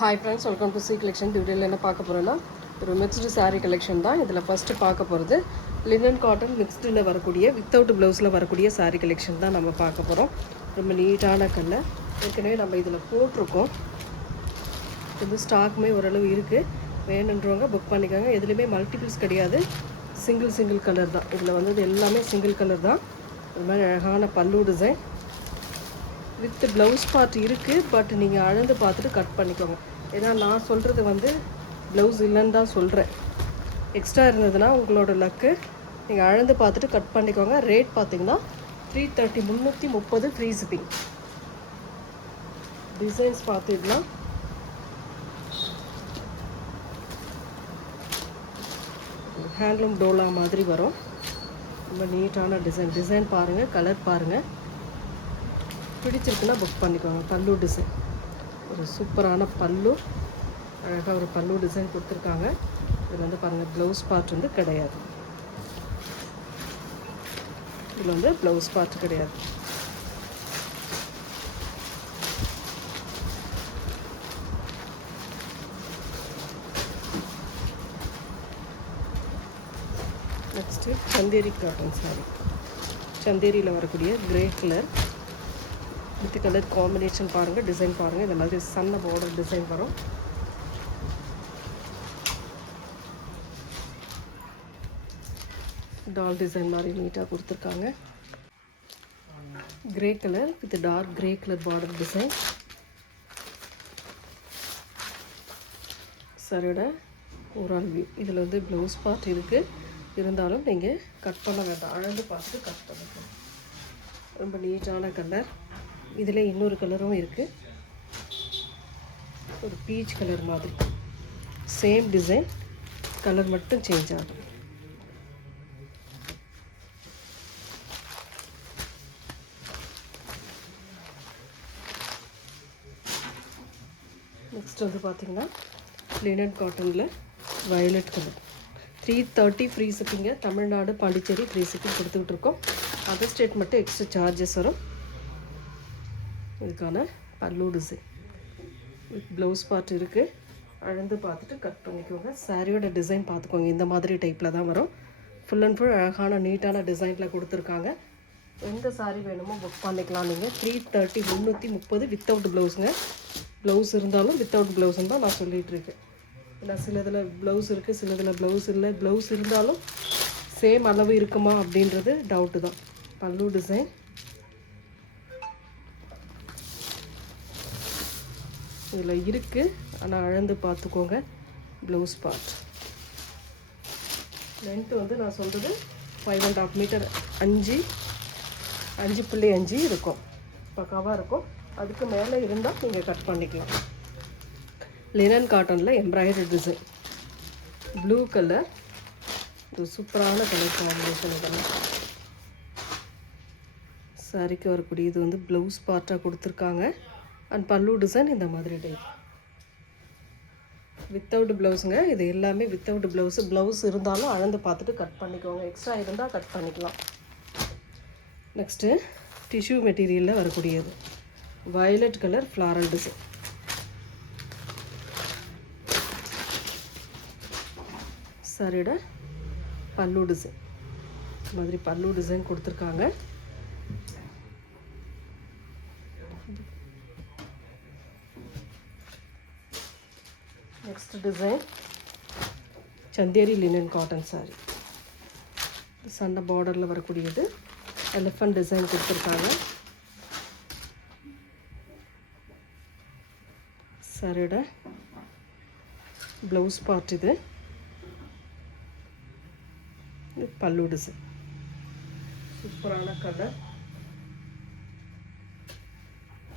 Hi friends, welcome to C collection. வீடியோவில் என்ன பார்க்க போகிறோன்னா ஒரு மிக்ஸ்டு சாரீ கலெக்ஷன் தான். இதில் ஃபஸ்ட்டு பார்க்க போகிறது லினன் காட்டன் மிக்ஸ்டில் வரக்கூடிய வித்தவுட் ப்ளவுஸில் வரக்கூடிய சாரீ கலெக்ஷன் தான் நம்ம பார்க்க போகிறோம். ரொம்ப நீட்டான கலர். ஏற்கனவே நம்ம இதில் போட்டிருக்கோம். இது ஸ்டாக்குமே ஓரளவு இருக்குது. வேணுன்றவங்க புக் பண்ணிக்கோங்க. எதுலேயுமே மல்டிபிள்ஸ் கிடையாது, சிங்கிள் கலர் தான். இதில் வந்து எல்லாமே சிங்கிள் கலர் தான். இது மாதிரி அழகான பல்லு டிசைன் வித் ப்ளவுஸ் பார்ட் இருக்குது. பட் நீங்கள் அளந்து பார்த்துட்டு கட் பண்ணிக்கோங்க. ஏன்னா நான் சொல்கிறது வந்து ப்ளவுஸ் இல்லைன்னு தான் சொல்கிறேன். எக்ஸ்ட்ரா இருந்ததுன்னா உங்களோட லக்கு. நீங்கள் அளந்து பார்த்துட்டு கட் பண்ணிக்கோங்க. ரேட் பார்த்தீங்கன்னா 330, 330 ஃப்ரீ ஷிப்பிங். டிசைன்ஸ் பார்த்துக்கலாம். ஹேண்ட்லூம் டோலா மாதிரி வரும். ரொம்ப நீட்டான டிசைன் பாருங்கள், கலர் பாருங்கள். பிடிச்சிருக்குன்னா புக் பண்ணிக்கோங்க. பல்லு டிசைன் ஒரு சூப்பரான பல்லு, அழகாக ஒரு பல்லு டிசைன் கொடுத்துருக்காங்க. இதில் வந்து பாருங்கள், ப்ளவுஸ் பார்ட் வந்து கிடையாது. இதில் வந்து ப்ளவுஸ் பார்ட் கிடையாது. Next Chanderi cotton sari. சந்தேரியில் வரக்கூடிய grey colour with colour combination பாருங்கள், டிசைன் பாருங்கள். இந்த மாதிரி சன்ன பார்டர் டிசைன் வரும். டால் டிசைன் மாதிரி நீட்டாக கொடுத்துருக்காங்க. Grey colour with dark grey colour border design. சரியோட ஓவரால் வியூ. இதில் வந்து ப்ளவுஸ் பார்ட் இருக்குது, இருந்தாலும் நீங்கள் கட் பண்ண வேண்டாம். அளந்து பார்த்துட்டு கட் பண்ணிக்கணும். ரொம்ப நீட்டான கலர். இதில் இன்னொரு கலரும் இருக்குது, ஒரு பீச் கலர் மாதிரி. சேம் டிசைன், கலர் மட்டும் சேஞ்ச் ஆகும். நெக்ஸ்ட் வந்து பார்த்திங்கன்னா லினன் காட்டனில் வயலட் கலர். 330 ஃப்ரீ ஷிப்பிங்க. தமிழ்நாடு, பாண்டிச்சேரி ஃப்ரீ ஷிப்பிங் கொடுத்துக்கிட்டு இருக்கோம். அதர் ஸ்டேட் மட்டும் எக்ஸ்ட்ரா சார்ஜஸ் வரும். இதுக்கான பல்லு டிசைன் வித் ப்ளவுஸ் பார்ட் இருக்குது. அளந்து பார்த்துட்டு கட் பண்ணிக்கோங்க. சாரியோட டிசைன் பார்த்துக்கோங்க. இந்த மாதிரி டைப்பில் தான் வரும். ஃபுல் அண்ட் ஃபுல் அழகான நீட்டான டிசைனில் கொடுத்துருக்காங்க. எந்த சாரீ வேணுமோ புக் பண்ணிக்கலாம் நீங்கள். 330, 330 வித்தவுட் ப்ளவுஸுங்க. ப்ளவுஸ் இருந்தாலும் வித்தவுட் ப்ளவுஸ்ன்னு தான் நான் சொல்லிகிட்ருக்கேன். ஏன்னா சிலதில் ப்ளவுஸ் இருக்குது, சிலதில் ப்ளவுஸ் இல்லை. ப்ளவுஸ் இருந்தாலும் சேம் அளவு இருக்குமா அப்படின்றது டவுட்டு தான். பல்லு டிசைன் இதில் இருக்குது, ஆனால் அளந்து பார்த்துக்கோங்க. ப்ளவுஸ் பார்ட் லென்த்து வந்து நான் சொல்கிறது 5.5 மீட்டர், 5.5 இருக்கும். பக்காவாக இருக்கும். அதுக்கு மேலே இருந்தால் நீங்கள் கட் பண்ணிக்கலாம். லினன் காட்டனில் எம்ப்ராய்டரி டிசைன், ப்ளூ கலர். இது சூப்பரான கலர் காம்பினேஷன். இதெல்லாம் சாரிக்கு வரக்கூடிய இது வந்து ப்ளவுஸ் பார்ட்டாக கொடுத்துருக்காங்க. அண்ட் பல்லு டிசைன் இந்த மாதிரி டைப் வித்தவுட் ப்ளவுஸுங்க. இது எல்லாமே வித்தவுட் ப்ளவுஸு. ப்ளவுஸ் இருந்தாலும் அளந்து பார்த்துட்டு கட் பண்ணிக்கோங்க. எக்ஸ்ட்ரா இருந்தால் கட் பண்ணிக்கலாம். நெக்ஸ்ட்டு டிஷ்யூ மெட்டீரியலில் வரக்கூடியது வயலட் கலர் ஃப்ளாரல் டிசைன். சாரியோட பல்லு டிசைன் இந்த மாதிரி பல்லு டிசைன் கொடுத்துருக்காங்க. Next design Chanderi linen cotton sorry. சண்டை பார்டரில் வரக்கூடியது. எலிஃபண்ட் டிசைன் கொடுத்துருக்காங்க. சாரியோட ப்ளவுஸ் பார்ட் இது. பல்லு டிசைன் சூப்பரான கலர்.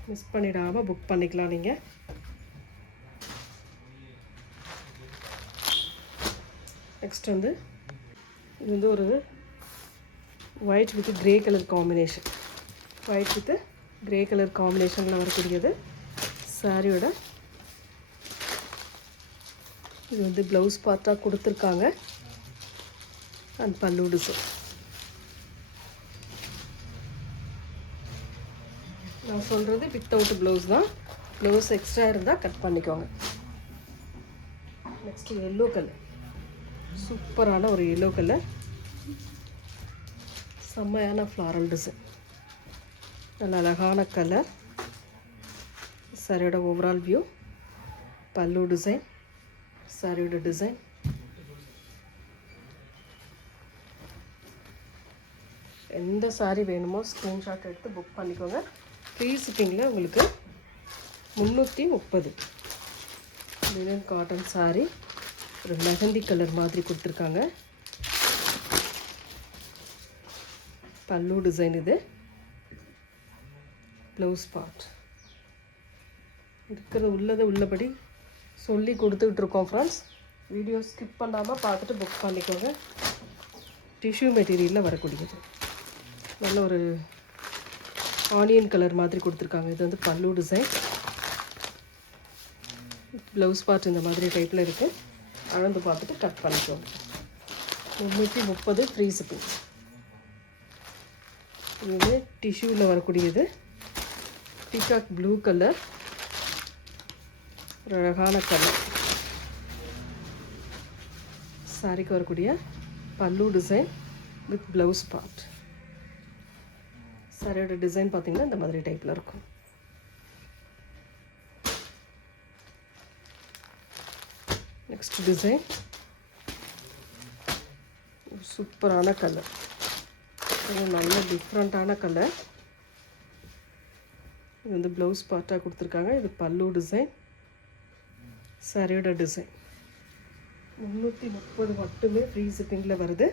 மிஸ் பண்ணிடாமல் புக் பண்ணிக்கலாம் நீங்கள். நெக்ஸ்ட் வந்து இது வந்து ஒரு white with grey colour combination. White with grey colour காம்பினேஷனில் வரக்கூடியது. சாரியோட இது வந்து ப்ளவுஸ் பார்ட்டாக கொடுத்துருக்காங்க. அண்ட் பல்லு டிசைன். நான் சொல்கிறது வித்தவுட் ப்ளவுஸ் தான். ப்ளவுஸ் எக்ஸ்ட்ரா இருந்தால் கட் பண்ணிக்கோங்க. நெக்ஸ்ட்டு எல்லோ கலர், சூப்பரான ஒரு எல்லோ கலர், செம்மையான ஃப்ளாரல் டிசைன், நல்ல அழகான கலர். சாரியோட ஓவரால் வியூ, பல்லு டிசைன், சாரியோட டிசைன். எந்த சாரீ வேணுமோ ஸ்க்ரீன்ஷாட் எடுத்து புக் பண்ணிக்கோங்க. ஃப்ரீ ஷிப்பிங்கில் உங்களுக்கு 330. லினன் காட்டன் சாரீ, ஒரு மெஹந்தி கலர் மாதிரி கொடுத்துருக்காங்க. பல்லு டிசைன் இது. ப்ளவுஸ் பார்ட் இருக்கிறது உள்ளபடி சொல்லி கொடுத்துட்ருக்கோம் ஃப்ரெண்ட்ஸ். வீடியோ ஸ்கிப் பண்ணாமல் பார்த்துட்டு புக் பண்ணிக்கோங்க. டிஷ்யூ மெட்டீரியலில் வரக்கூடியது, நல்ல ஒரு ஆனியன் கலர் மாதிரி கொடுத்துருக்காங்க. இது வந்து பல்லு டிசைன். ப்ளவுஸ் பார்ட் இந்த மாதிரி டைப்பில் இருக்குது. அளந்து பார்த்துட்டு கட் பண்ணிக்கோங்க. 330 ஃப்ரீ ஷிப்பிங். இது டிஷ்யூவில் வரக்கூடியது, பீகாக் ப்ளூ கலர், ஒரு அழகான கலர். சாரிக்கு வரக்கூடிய பல்லு டிசைன் வித் ப்ளவுஸ் பார்ட். சாரியோட டிசைன் பார்த்திங்கன்னா இந்த மாதிரி டைப்பில் இருக்கும். நெக்ஸ்ட் டிசைன், சூப்பரான கலர், நல்ல டிஃப்ரெண்ட்டான கலர். இது வந்து ப்ளவுஸ் பார்ட்டாக கொடுத்துருக்காங்க. இது பல்லு டிசைன், சாரியோட டிசைன். 330 மட்டுமே ஃப்ரீ ஷிப்பிங்கில் வருது.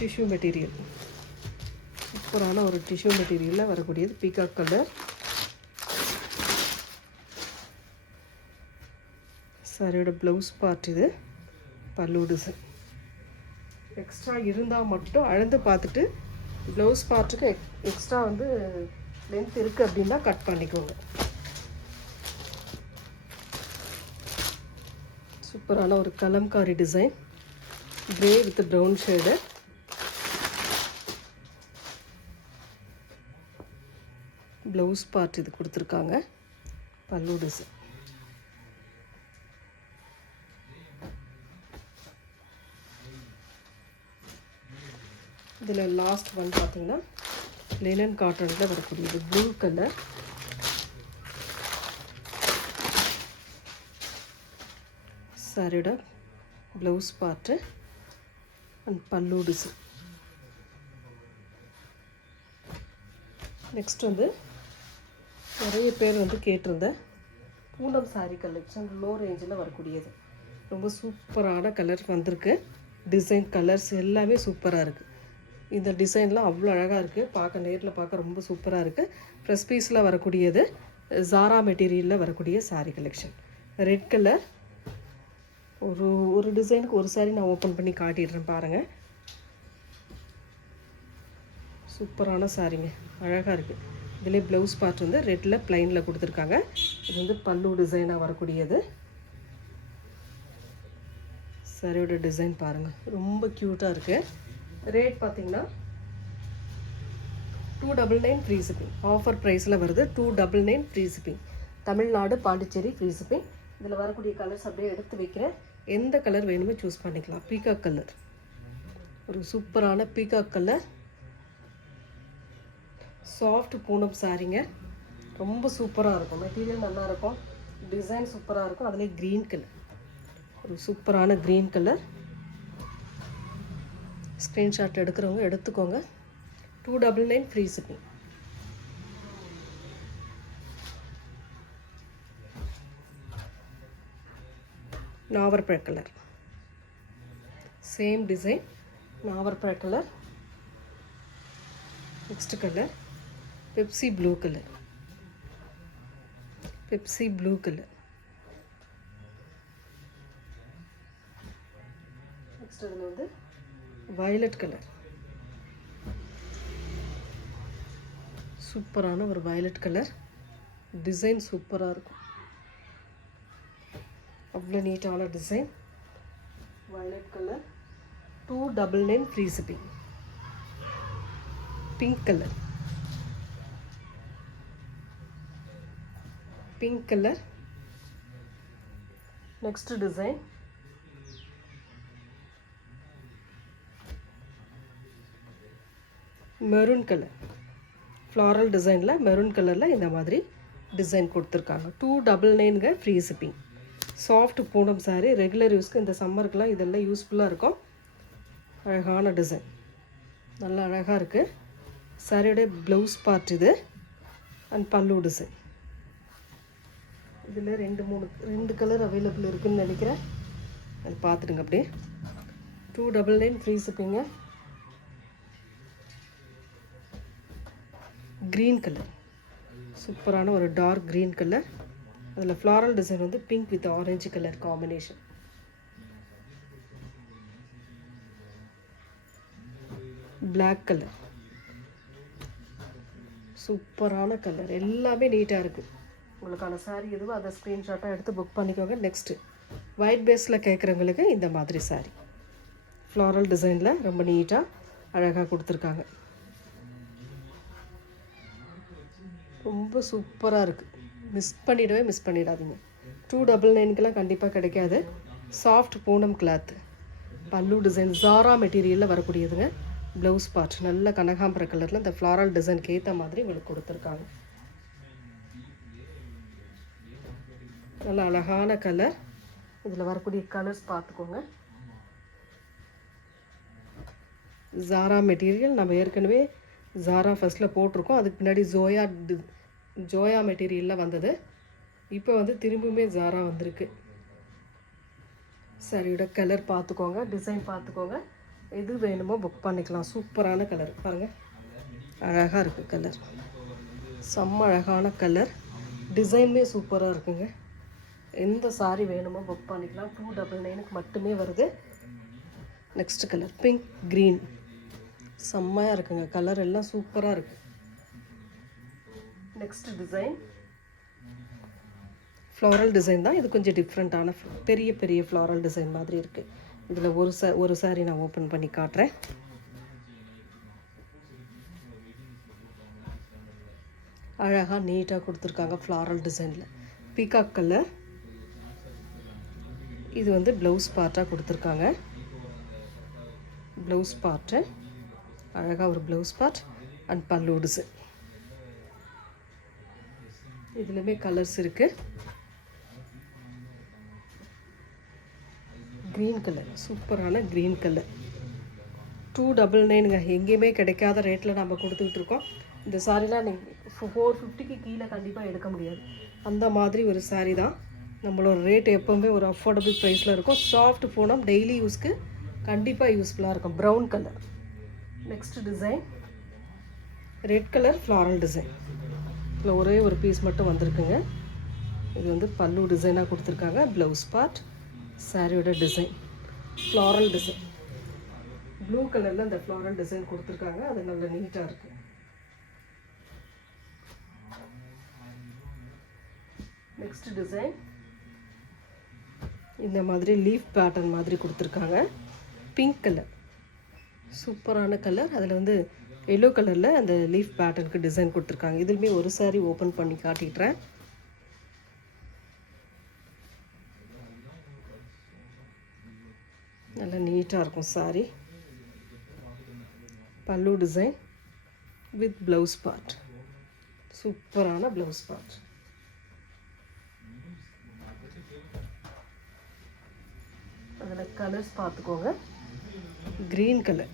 டிஷ்யூ மெட்டீரியல், சூப்பரான ஒரு டிஷ்யூ மெட்டீரியலில் வரக்கூடியது, பீகாக் கலர். சாரியோட ப்ளவுஸ் பார்ட் இது, பல்லு டிசைன். எக்ஸ்ட்ரா இருந்தால் மட்டும் அளந்து பார்த்துட்டு ப்ளவுஸ் பார்ட்டுக்கு எக்ஸ்ட்ரா வந்து லென்த் இருக்குது அப்படின்னா கட் பண்ணிக்கோங்க. சூப்பரான ஒரு Kalamkari design, grey with brown shade. Blouse part இது கொடுத்துருக்காங்க, பல்லு டிசைன். இதில் லாஸ்ட் ஒன் பார்த்திங்கன்னா லினன் காட்டனில் வரக்கூடியது, ப்ளூ கலர். சாரியோட ப்ளவுஸ் பார்ட்டு அண்ட் பல்லு டிசைன். நெக்ஸ்ட் வந்து நிறைய பேர் வந்து கேட்டிருந்த பூனம் சாரீ கலெக்ஷன், லோ ரேஞ்சில் வரக்கூடியது. ரொம்ப சூப்பரான கலர் வந்திருக்கு. டிசைன் கலர்ஸ் எல்லாமே சூப்பராக இருக்குது. இந்த டிசைன்லாம் அவ்வளோ அழகாக இருக்குது, பார்க்க நேரில் பார்க்க ரொம்ப சூப்பராக இருக்குது. ஃப்ரெஷ் பீஸில் வரக்கூடியது, ஜாரா மெட்டீரியலில் வரக்கூடிய சாரீ கலெக்ஷன். ரெட் கலர், ஒரு டிசைனுக்கு ஒரு சாரீ நான் ஓப்பன் பண்ணி காட்டிடுறேன் பாருங்கள். சூப்பரான சாரீங்க, அழகாக இருக்குது. இதிலே ப்ளவுஸ் பார்ட் வந்து ரெட்டில் ப்ளைனில் கொடுத்துருக்காங்க. இது வந்து பல்லு டிசைனாக வரக்கூடியது. சாரியோட டிசைன் பாருங்கள், ரொம்ப க்யூட்டாக இருக்குது. ரேட் பார்த்திங்கன்னா 299 ஃப்ரீ ஷிப்பிங். ஆஃபர் ப்ரைஸில் வருது, 299 free shipping. Tamil Nadu, Pondicherry free shipping. இதில் வரக்கூடிய கலர்ஸ் அப்படியே எடுத்து வைக்கிறேன். எந்த கலர் வேணுமோ சூஸ் பண்ணிக்கலாம். பீகாக் கலர், ஒரு சூப்பரான பீகாக் கலர், சாஃப்ட் பூனம் சாரீங்க, ரொம்ப சூப்பராக இருக்கும். மெட்டீரியல் நல்லாயிருக்கும், டிசைன் சூப்பராக இருக்கும். அதிலே க்ரீன் கலர், ஒரு சூப்பரான க்ரீன் கலர். ஸ்க்ரீன்ஷாட் எடுக்கிறவங்க எடுத்துக்கோங்க. 299 ஃப்ரீ ஷிப்பிங். நாவற்பழ கலர், சேம் டிசைன், நாவற்பழ colour. Next colour Pepsi blue colour, Pepsi blue colour. Next அதில் வந்து வயலட் கலர், சூப்பரான ஒரு வயலட் கலர். டிசைன் சூப்பராக இருக்கும், அவ்வளோ நீட்டான design. Violet colour, 299 free shipping. Pink colour, pink colour. Next design maroon colour. Floral டிசைனில் மெரூன் கலரில் இந்த மாதிரி டிசைன் கொடுத்துருக்காங்க. 299 free shipping. Soft Poonam sari. Regular யூஸ்க்கு இந்த சம்மருக்குலாம் இதெல்லாம் யூஸ்ஃபுல்லாக இருக்கும். அழகான டிசைன், நல்லா அழகாக இருக்குது. சாரியோடைய ப்ளவுஸ் பார்ட் இது அண்ட் பல்லு டிசைன். இதில் 2 கலர் அவைலபிள் இருக்குதுன்னு நினைக்கிறேன். அது பார்த்துடுங்க அப்படியே. 299 ஃப்ரீ ஷிப்பிங்க. க்ரீன் கலர், சூப்பரான ஒரு டார்க் க்ரீன் கலர். அதில் ஃப்ளாரல் டிசைன் வந்து pink with orange colour combination. Black colour, சூப்பரான கலர். எல்லாமே நீட்டாக இருக்குது. உங்களுக்கான சாரீ எதுவோ அதை ஸ்க்ரீன்ஷாட்டாக எடுத்து புக் பண்ணிக்கோங்க. நெக்ஸ்ட்டு ஒயிட் பேஸில் கேட்குறவங்களுக்கு இந்த மாதிரி சாரீ ஃப்ளாரல் டிசைனில் ரொம்ப நீட்டாக அழகாக கொடுத்துருக்காங்க. ரொம்ப சூப்பராக இருக்குது. மிஸ் பண்ணிடாதீங்க. 299க்கெலாம் கண்டிப்பாக கிடைக்காது. Soft Poonam cloth. பல்லு டிசைன் ஜாரா மெட்டீரியலில் வரக்கூடியதுங்க. ப்ளவுஸ் பார்ட் நல்ல கனகாம்பர கலரில் இந்த ஃப்ளாரல் டிசைனுக்கு ஏற்ற மாதிரி உங்களுக்கு கொடுத்துருக்காங்க. நல்ல அழகான கலர். இதில் வரக்கூடிய கலர்ஸ் பார்த்துக்கோங்க. ஜாரா மெட்டீரியல் நம்ம ஏற்கனவே ஜாரா ஃபஸ்ட்டில் போட்டிருக்கோம். அதுக்கு பின்னாடி ஜோயா மெட்டீரியலில் வந்தது. இப்போ வந்து திரும்பியுமே ஜாரா வந்திருக்கு. சாரியோட கலர் பார்த்துக்கோங்க, டிசைன் பார்த்துக்கோங்க. எது வேணுமோ புக் பண்ணிக்கலாம். சூப்பரான கலர் பாருங்கள், அழகாக இருக்குது கலர். செம்ம அழகான கலர். டிசைனுமே சூப்பராக இருக்குங்க. எந்த சாரி வேணுமோ புக் பண்ணிக்கலாம். 299க்கு மட்டுமே வருது. Next colour pink green. செம்மையாக இருக்குங்க. கலர் எல்லாம் சூப்பராக இருக்குது. நெக்ஸ்ட் டிசைன் ஃப்ளாரல் டிசைன் தான். இது கொஞ்சம் டிஃப்ரெண்ட்டான பெரிய பெரிய ஃப்ளாரல் டிசைன் மாதிரி இருக்குது. இதில் ஒரு சாரி நான் ஓப்பன் பண்ணி காட்டுறேன். அழகாக நீட்டாக கொடுத்துருக்காங்க ஃப்ளாரல் டிசைனில். Peacock colour. இது வந்து ப்ளவுஸ் பார்ட்டாக கொடுத்துருக்காங்க. ப்ளவுஸ் பார்ட்டு அழகாக ஒரு ப்ளவுஸ் பார்ட் அண்ட் பல்லு டிசைன். இதுலையுமே கலர்ஸ் இருக்குது. க்ரீன் கலர், சூப்பரான க்ரீன் கலர். 299ங்க. எங்கேயுமே கிடைக்காத ரேட்டில் நம்ம கொடுத்துக்கிட்டு இருக்கோம். இந்த சாரீலாம் நீங்கள் 450க்கு கீழே கண்டிப்பாக எடுக்க முடியாது. அந்த மாதிரி ஒரு சாரீ தான். நம்மளோட ரேட் எப்போவுமே ஒரு அஃபோர்டபுள் ப்ரைஸில் இருக்கும். சாஃப்ட் பூனம் டெய்லி யூஸ்க்கு கண்டிப்பாக யூஸ்ஃபுல்லாக இருக்கும். Brown colour. Next design red colour floral design. இதில் ஒரே ஒரு பீஸ் மட்டும் வந்திருக்குங்க. இது வந்து பல்லு டிசைனாக கொடுத்துருக்காங்க. ப்ளவுஸ் பார்ட், சாரியோட டிசைன் ஃப்ளாரல் டிசைன். ப்ளூ கலரில் இந்த ஃப்ளாரல் டிசைன் கொடுத்துருக்காங்க. அது நல்ல நீட்டாக இருக்குது. நெக்ஸ்ட் டிசைன் இந்த மாதிரி லீஃப் பேட்டர்ன் மாதிரி கொடுத்துருக்காங்க. பிங்க் கலர், சூப்பரான கலர். அதில் வந்து எல்லோ கலரில் அந்த லீஃப் பேட்டர்னுக்கு டிசைன் கொடுத்துருக்காங்க. இதுலையுமே ஒரு சாரீ ஓப்பன் பண்ணி காட்டிடுறேன். நல்லா நீட்டாக இருக்கும் சாரீ. பல்லு டிசைன் வித் ப்ளவுஸ் பார்ட். சூப்பரான ப்ளவுஸ் பார்ட். அதில் கலர்ஸ் பார்த்துக்கோங்க. Green colour,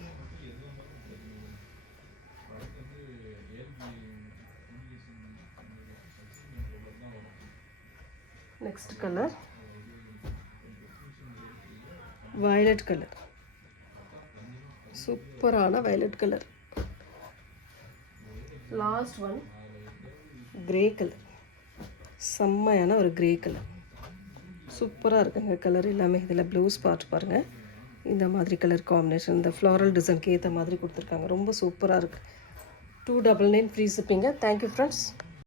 next colour violet colour. சூப்பரான violet colour. Last one grey colour. செம்மையான ஒரு கிரே கலர். சூப்பராக இருக்குங்க கலர் எல்லாமே. இதில் ப்ளவுஸ் பார்ட் பாருங்கள். இந்த மாதிரி கலர் காம்பினேஷன் இந்த ஃப்ளாரல் டிசைனுக்கு ஏற்ற மாதிரி கொடுத்துருக்காங்க. ரொம்ப சூப்பராக இருக்குது. 299 ஃப்ரீ ஷிப்பிங்க. Thank you friends.